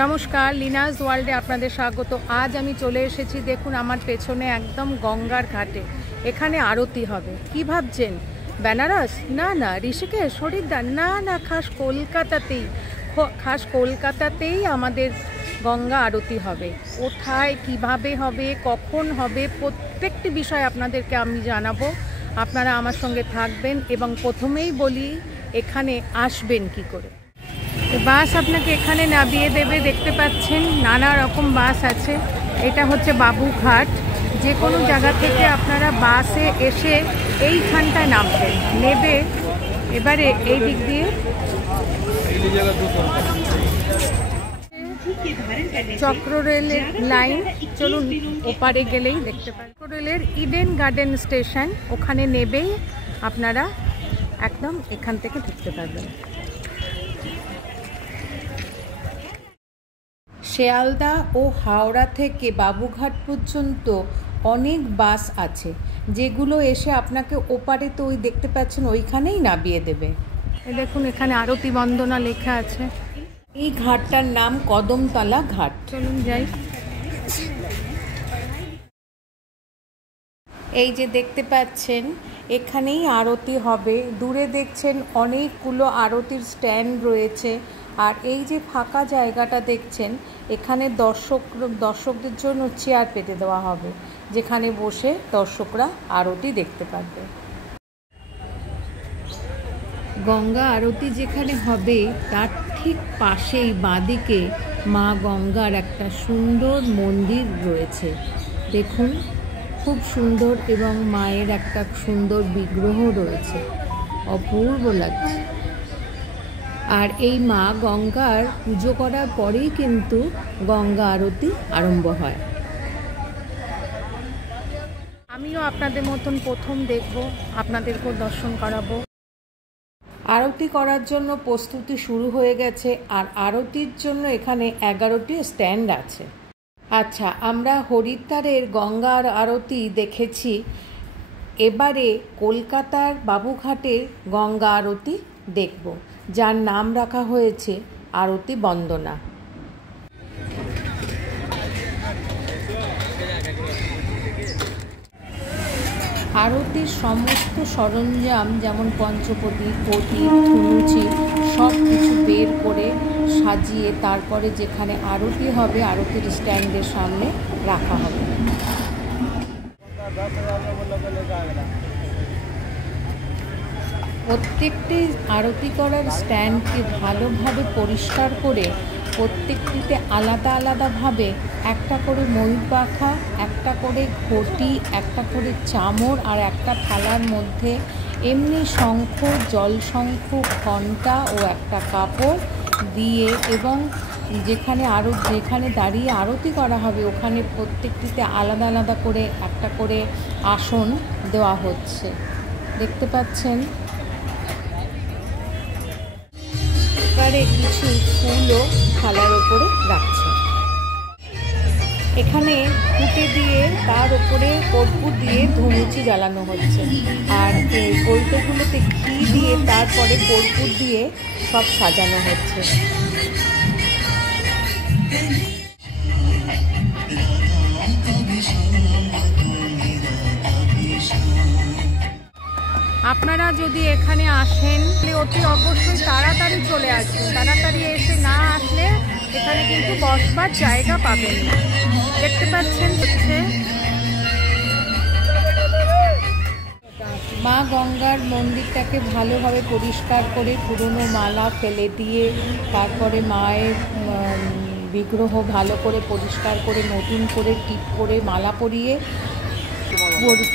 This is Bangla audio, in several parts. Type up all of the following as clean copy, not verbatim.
নমস্কার, লিনাস ওয়ার্ল্ডে আপনাদের স্বাগত। আজ আমি চলে এসেছি, দেখুন আমার পেছনে একদম গঙ্গার ঘাটে। এখানে আরতি হবে। কি ভাবছেন বেনারস? না না। ঋষিকেশ, হরিদ্বার? না না, খাস কলকাতাতেই আমাদের গঙ্গা আরতি হবে। কোথায়, কিভাবে হবে, কখন হবে, প্রত্যেকটি বিষয় আপনাদেরকে আমি জানাবো। আপনারা আমার সঙ্গে থাকবেন এবং প্রথমেই বলি এখানে আসবেন কি করে। বাস আপনাকে এখানে নামিয়ে দেবে, দেখতে পাচ্ছেন নানা রকম বাস আছে। এটা হচ্ছে বাবুঘাট। যে কোনো জায়গা থেকে আপনারা বাসে এসে এইখানটায় নামবেন, নেবে এবারে এই দিক দিয়ে চক্র রেলের লাইন। চলুন ওপারে গেলেই দেখতে পাবেন চক্র রেলের ইডেন গার্ডেন স্টেশন। ওখানে নেবেই আপনারা একদম এখান থেকে ঢুকতে পারবেন। শিয়ালদা ও হাওড়া থেকে বাবুঘাট পর্যন্ত অনেক বাস আছে, যেগুলো এসে আপনাকে ওপারে তো ওই দেখতে পাচ্ছেন ওইখানেই নামিয়ে দেবে। দেখুন এখানে আরতি বন্দনা লেখা আছে। এই ঘাটটার নাম কদমতলা ঘাট। চলুন যাই। এই যে দেখতে পাচ্ছেন এখানেই আরতি হবে। দূরে দেখছেন অনেকগুলো আরতির স্ট্যান্ড রয়েছে। আর এই যে ফাঁকা জায়গাটা দেখছেন, এখানে দর্শকদের জন্য চেয়ার পেতে দেওয়া হবে, যেখানে বসে দর্শকরা আরতি দেখতে পারবে। গঙ্গা আরতি যেখানে হবে তার ঠিক পাশেই বাঁদিকে মা গঙ্গার একটা সুন্দর মন্দির রয়েছে। দেখুন খুব সুন্দর, এবং মায়ের একটা সুন্দর বিগ্রহ রয়েছে, অপূর্ব লাগছে। আর এই মা গঙ্গার পুজো করার পরেই কিন্তু গঙ্গা আরতি আরম্ভ হয়। আমিও আপনাদের মতন প্রথম দেখব, আপনাদেরকেও দর্শন করাবো। আরতি করার জন্য প্রস্তুতি শুরু হয়ে গেছে, আর আরতির জন্য এখানে 11টি স্ট্যান্ড আছে। আচ্ছা, আমরা হরিদ্বারের গঙ্গার আরতি দেখেছি, এবারে কলকাতার বাবুঘাটের গঙ্গা আরতি দেখব, যার নাম রাখা হয়েছে আরতি বন্দনা। আরতির সমস্ত সরঞ্জাম যেমন পঞ্চপ্রদীপ, প্রদীপ, ধুনুচি সব কিছু বের করে সাজিয়ে তারপরে যেখানে আরতি হবে আরতির স্ট্যান্ডের সামনে রাখা হবে। প্রত্যেকটি আরতি করার স্ট্যান্ডকে ভালোভাবে পরিষ্কার করে প্রত্যেকটিতে আলাদা আলাদাভাবে একটা করে ময়ূর পাখা, একটা করে ঘটি, একটা করে চামর, আর একটা থালার মধ্যে এমনি শঙ্খ, জল শঙ্খ, ঘণ্টা ও একটা কাপড় দিয়ে, এবং যেখানে দাঁড়িয়ে আরতি করা হবে ওখানে প্রত্যেকটিতে আলাদা আলাদা করে একটা করে আসন দেওয়া হচ্ছে, দেখতে পাচ্ছেন। এবারে কিছু ফুলও থালার ওপরে রাখছে। এখানে ফুটে দিয়ে তার ওপরে কর্পূর দিয়ে ধুনুচি জ্বালানো হচ্ছে, আর এই কলতেগুলোতে ঘি দিয়ে তারপরে কর্পূর দিয়ে সব সাজানো হচ্ছে। আপনারা যদি এখানে আসেন অতি অবশ্যই তাড়াতাড়ি চলে আসবেন। তাড়াতাড়ি এসে না আসলে এখানে কিন্তু বসবার জায়গা পাবেন না। দেখতে পাচ্ছেন হচ্ছে মা গঙ্গার মন্দিরটাকে ভালোভাবে পরিষ্কার করে পুরনো মালা ফেলে দিয়ে তারপরে মায়ের বিগ্রহ ভালো করে পরিষ্কার করে নতুন করে টিপ করে মালা পরিয়ে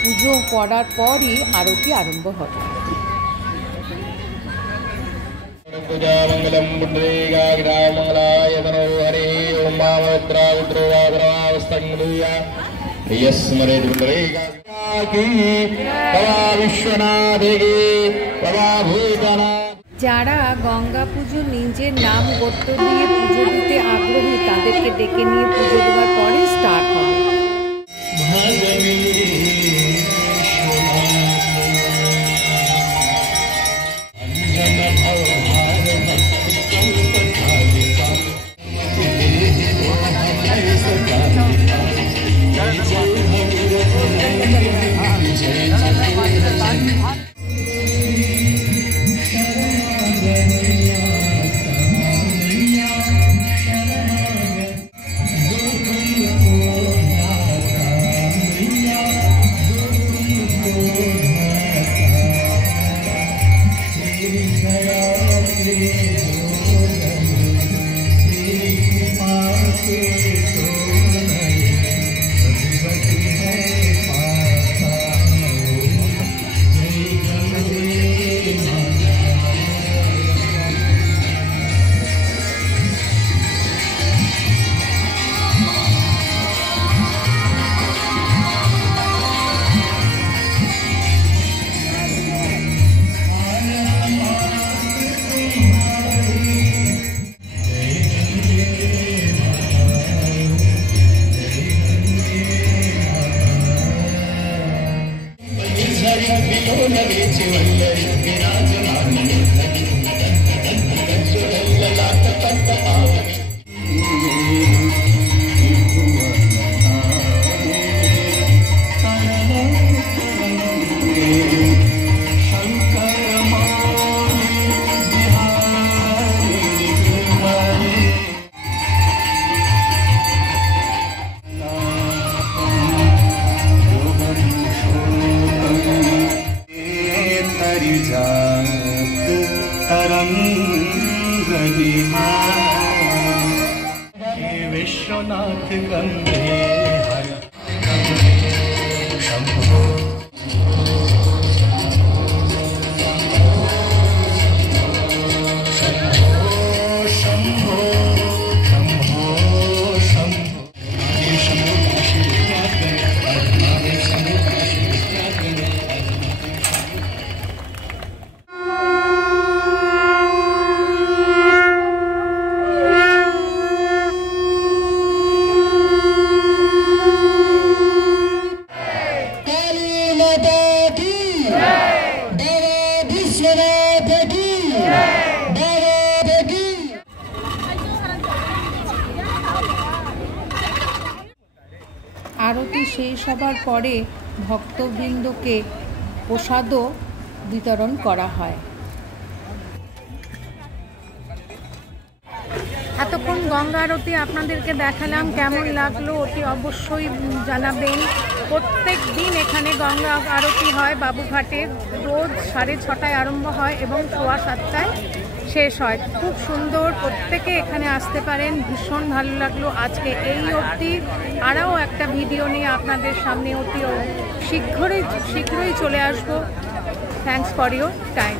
পুজো করার পরই আরতি আরম্ভ হবে। যারা গঙ্গা পুজো নিজের নাম গোত্র দিয়ে পুজো দিতে আগ্রহী তাদেরকে ডেকে নিয়ে পুজো দেওয়ার পরে স্টার্ট হবে। विश्वनाथ गंगे शंभो शंभो शंभो আরতি শেষ হবার পরে ভক্তবৃন্দকে প্রসাদও বিতরণ করা হয়। এতক্ষণ গঙ্গা আরতি আপনাদেরকে দেখালাম, কেমন লাগলো অতি অবশ্যই জানাবেন। প্রত্যেক দিন এখানে গঙ্গা আরতি হয় বাবুঘাটে, রোজ 6:30টায় আরম্ভ হয় এবং 7:15টায় শেষ হয়। খুব সুন্দর, প্রত্যেকে এখানে আসতে পারেন। ভীষণ ভালো লাগলো আজকে এই অবধি। আরও একটা ভিডিও নিয়ে আপনাদের সামনে অতি শীঘ্রই চলে আসবো। Thanks for your time.